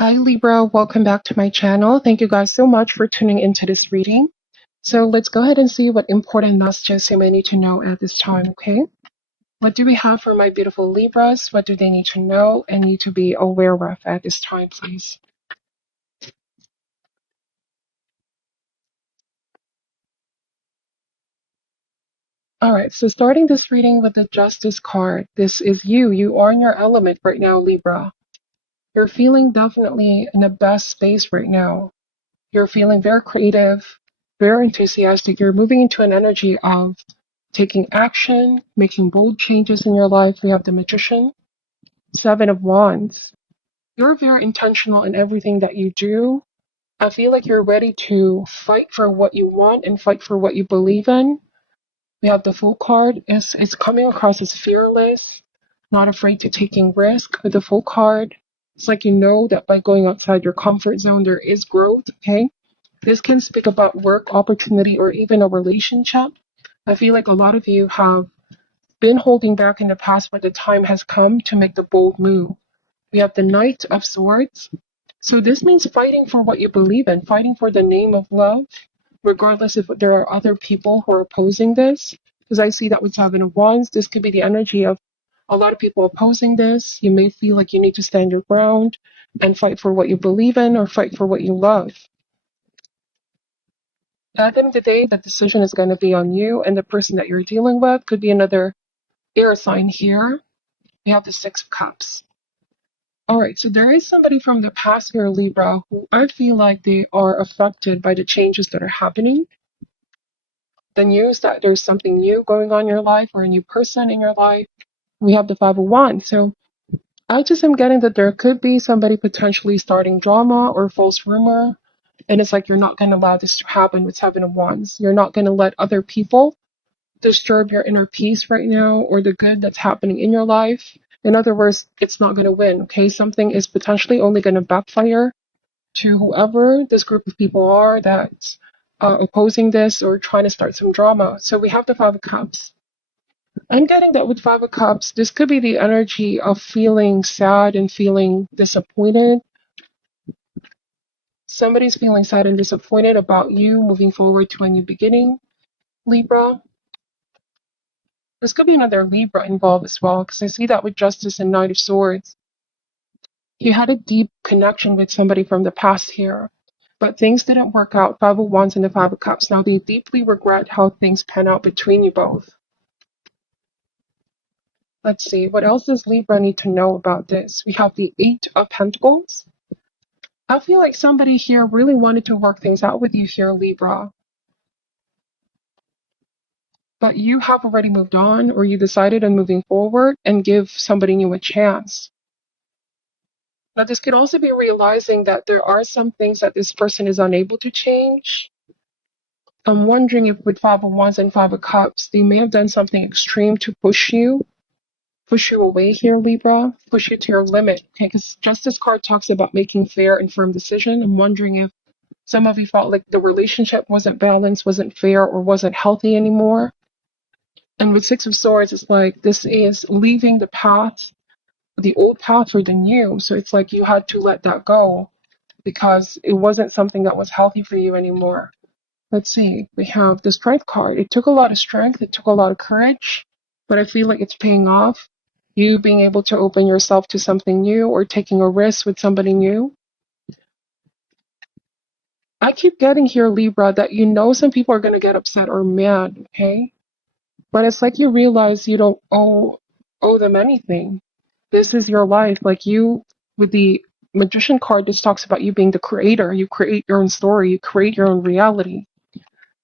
Hi Libra, welcome back to my channel. Thank you guys so much for tuning into this reading. So let's go ahead and see what important messages you may need to know at this time, okay? What do we have for my beautiful Libras? What do they need to know and need to be aware of at this time, please? All right, so starting this reading with the Justice card, this is you. You are in your element right now, Libra. You're feeling definitely in the best space right now. You're feeling very creative, very enthusiastic. You're moving into an energy of taking action, making bold changes in your life. We have the Magician, Seven of Wands. You're very intentional in everything that you do. I feel like you're ready to fight for what you want and fight for what you believe in. We have the Fool card. It's coming across as fearless, not afraid to taking risk with the Fool card. It's like you know that by going outside your comfort zone, there is growth, okay? This can speak about work opportunity or even a relationship. I feel like a lot of you have been holding back in the past, but the time has come to make the bold move. We have the Knight of Swords. So this means fighting for what you believe in, fighting for the name of love, regardless if there are other people who are opposing this. Because I see that with Seven of Wands, this could be the energy of a lot of people opposing this. You may feel like you need to stand your ground and fight for what you believe in or fight for what you love. At the end of the day, the decision is going to be on you and the person that you're dealing with. Could be another air sign here. We have the Six of Cups. All right, so there is somebody from the past here, Libra, who I feel like they are affected by the changes that are happening. The news that there's something new going on in your life or a new person in your life. We have the Five of Wands. So I just am getting that there could be somebody potentially starting drama or false rumor. And it's like you're not going to allow this to happen with Seven of Wands. You're not going to let other people disturb your inner peace right now or the good that's happening in your life. In other words, it's not going to win, okay? Something is potentially only going to backfire to whoever this group of people are that's opposing this or trying to start some drama. So we have the Five of Cups. I'm getting that with Five of Cups, this could be the energy of feeling sad and feeling disappointed. Somebody's feeling sad and disappointed about you moving forward to a new beginning, Libra. This could be another Libra involved as well, because I see that with Justice and Knight of Swords. You had a deep connection with somebody from the past here, but things didn't work out. Five of Wands and the Five of Cups. Now they deeply regret how things pan out between you both. Let's see, what else does Libra need to know about this? We have the Eight of Pentacles. I feel like somebody here really wanted to work things out with you here, Libra. But you have already moved on, or you decided on moving forward and give somebody new a chance. Now, this could also be realizing that there are some things that this person is unable to change. I'm wondering if with Five of Wands and Five of Cups, they may have done something extreme to push you away here, Libra, push you to your limit. Okay, because Justice card talks about making fair and firm decision. I'm wondering if some of you felt like the relationship wasn't balanced, wasn't fair, or wasn't healthy anymore. And with Six of Swords, it's like this is leaving the path, the old path for the new. So it's like you had to let that go because it wasn't something that was healthy for you anymore. Let's see, we have the Strength card. It took a lot of strength, it took a lot of courage, but I feel like it's paying off. You being able to open yourself to something new or taking a risk with somebody new. I keep getting here, Libra, that you know some people are going to get upset or mad, okay? But it's like you realize you don't owe them anything. This is your life. Like you, with the Magician card, this talks about you being the creator. You create your own story. You create your own reality.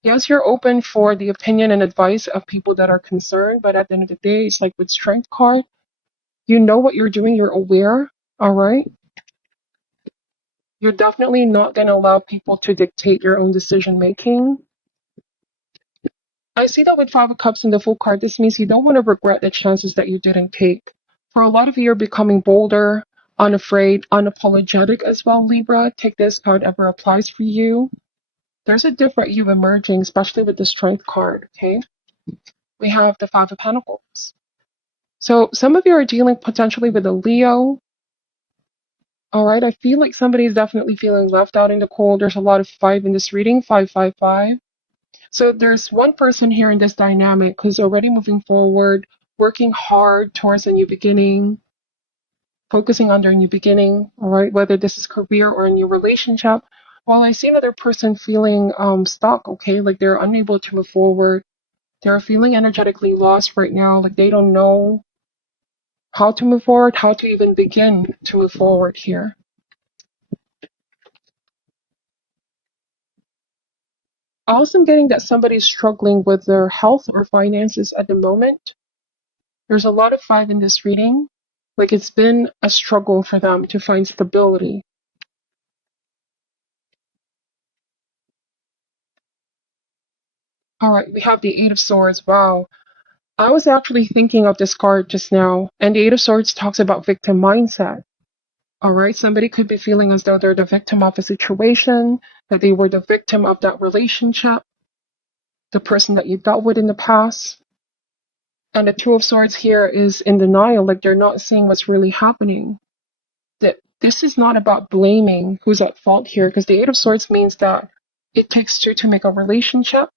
Yes, you're open for the opinion and advice of people that are concerned, but at the end of the day, it's like with Strength card, you know what you're doing. You're aware. All right. You're definitely not going to allow people to dictate your own decision making. I see that with Five of Cups in the Fool card. This means you don't want to regret the chances that you didn't take. For a lot of you, you're becoming bolder, unafraid, unapologetic as well, Libra. Take this card ever applies for you. There's a different you emerging, especially with the Strength card, okay? We have the Five of Pentacles. So some of you are dealing potentially with a Leo. All right, I feel like somebody's definitely feeling left out in the cold. There's a lot of five in this reading, 555. So there's one person here in this dynamic who's already moving forward, working hard towards a new beginning, focusing on their new beginning, all right, whether this is career or a new relationship. While I see another person feeling stuck, okay, like they're unable to move forward, they're feeling energetically lost right now, like they don't know how to move forward, how to even begin to move forward here. Also, I'm getting that somebody's struggling with their health or finances at the moment. There's a lot of five in this reading. Like it's been a struggle for them to find stability. All right, we have the Eight of Swords. Wow. I was actually thinking of this card just now, and the Eight of Swords talks about victim mindset. All right, somebody could be feeling as though they're the victim of a situation, that they were the victim of that relationship, the person that you dealt with in the past. And the Two of Swords here is in denial, like they're not seeing what's really happening. That this is not about blaming who's at fault here, because the Eight of Swords means that it takes two to make a relationship,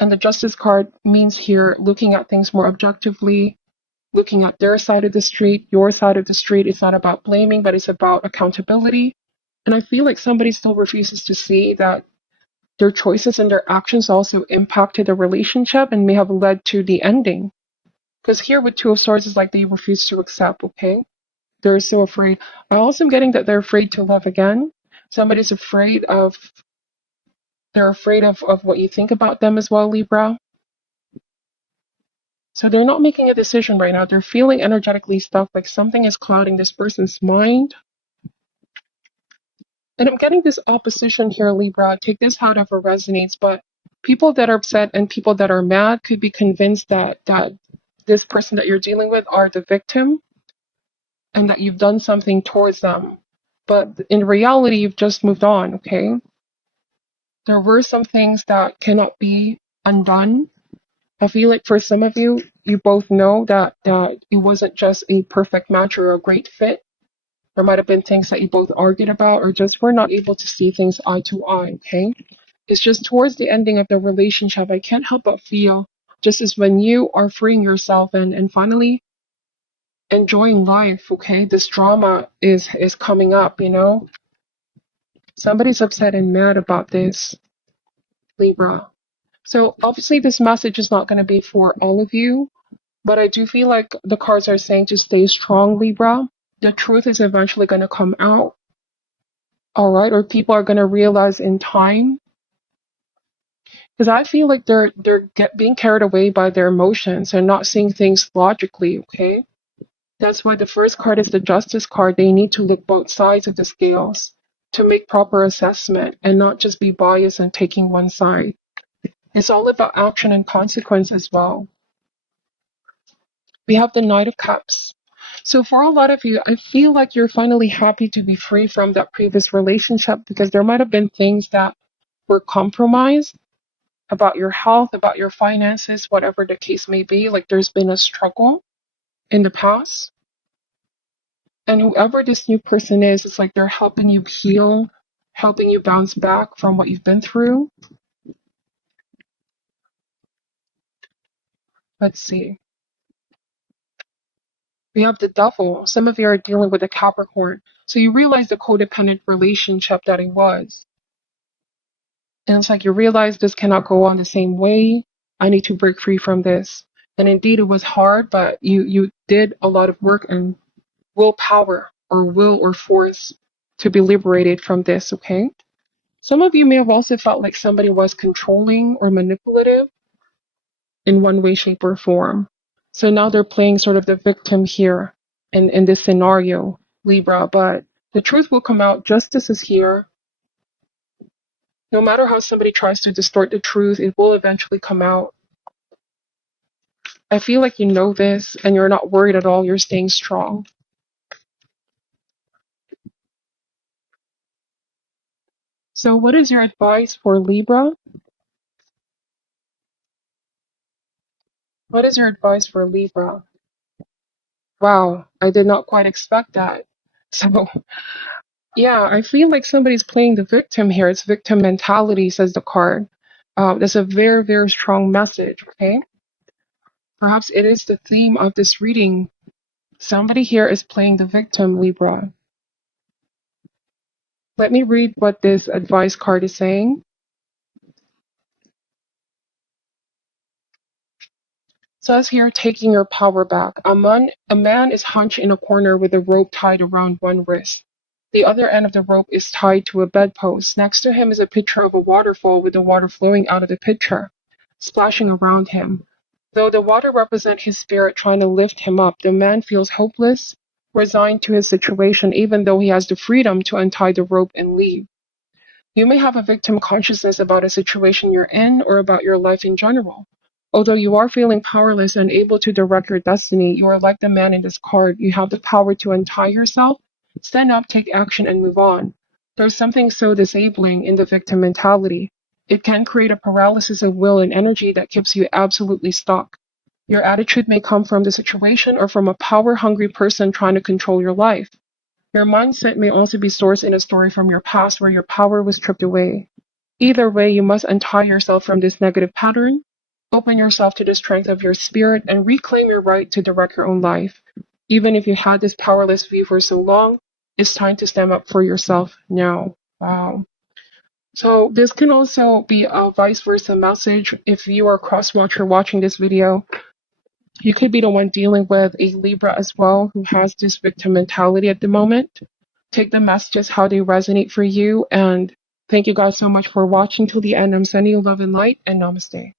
and the Justice card means here looking at things more objectively, looking at their side of the street, your side of the street. It's not about blaming, but it's about accountability. And I feel like somebody still refuses to see that their choices and their actions also impacted the relationship and may have led to the ending. Because here with Two of Swords is like they refuse to accept, okay? They're so afraid. I also am getting that they're afraid to love again. Somebody's afraid of, they're afraid of what you think about them as well, Libra. So they're not making a decision right now. They're feeling energetically stuck, like something is clouding this person's mind. And I'm getting this opposition here, Libra. Take this however resonates, but people that are upset and people that are mad could be convinced that this person that you're dealing with are the victim and that you've done something towards them. But in reality, you've just moved on, okay? There were some things that cannot be undone. I feel like for some of you, you both know that it wasn't just a perfect match or a great fit. There might have been things that you both argued about or just were not able to see things eye to eye, okay? It's just towards the ending of the relationship, I can't help but feel just as when you are freeing yourself and finally enjoying life, okay? This drama is coming up, you know? Somebody's upset and mad about this, Libra. So obviously this message is not going to be for all of you, but I do feel like the cards are saying to stay strong, Libra. The truth is eventually going to come out, all right? Or people are going to realize in time. Because I feel like being carried away by their emotions and not seeing things logically, okay? That's why the first card is the Justice card. They need to look both sides of the scales to make proper assessment and not just be biased and taking one side. It's all about action and consequence as well. We have the Knight of Cups. So for a lot of you, I feel like you're finally happy to be free from that previous relationship because there might have been things that were compromised about your health, about your finances, whatever the case may be. Like there's been a struggle in the past. And whoever this new person is, it's like they're helping you heal, helping you bounce back from what you've been through. Let's see. We have the Devil. Some of you are dealing with a Capricorn. So you realize the codependent relationship that it was. And it's like you realize this cannot go on the same way. I need to break free from this. And indeed, it was hard, but you did a lot of work and willpower or will or force to be liberated from this, okay? Some of you may have also felt like somebody was controlling or manipulative in one way, shape, or form. So now they're playing sort of the victim here in this scenario, Libra. But the truth will come out. Justice is here. No matter how somebody tries to distort the truth, it will eventually come out. I feel like you know this and you're not worried at all. You're staying strong. So, what is your advice for Libra? What is your advice for Libra? Wow, I did not quite expect that. So, Yeah, I feel like somebody's playing the victim here. It's victim mentality, says the card. That's a very, very strong message, okay? Perhaps it is the theme of this reading. Somebody here is playing the victim, Libra. Let me read what this advice card is saying. It says here, taking your power back. A man is hunched in a corner with a rope tied around one wrist. The other end of the rope is tied to a bedpost. Next to him is a picture of a waterfall with the water flowing out of the pitcher, splashing around him. Though the water represents his spirit trying to lift him up, the man feels hopeless, resigned to his situation, even though he has the freedom to untie the rope and leave. You may have a victim consciousness about a situation you're in or about your life in general. Although you are feeling powerless and able to direct your destiny, you are like the man in this card. You have the power to untie yourself, stand up, take action, and move on. There's something so disabling in the victim mentality. It can create a paralysis of will and energy that keeps you absolutely stuck. Your attitude may come from the situation or from a power hungry person trying to control your life. Your mindset may also be sourced in a story from your past where your power was stripped away. Either way, you must untie yourself from this negative pattern, open yourself to the strength of your spirit, and reclaim your right to direct your own life. Even if you had this powerless view for so long, it's time to stand up for yourself now. Wow. So this can also be a vice versa message. If you are a cross watcher watching this video, you could be the one dealing with a Libra as well who has this victim mentality at the moment. Take the messages how they resonate for you. And thank you guys so much for watching till the end. I'm sending you love and light, and namaste.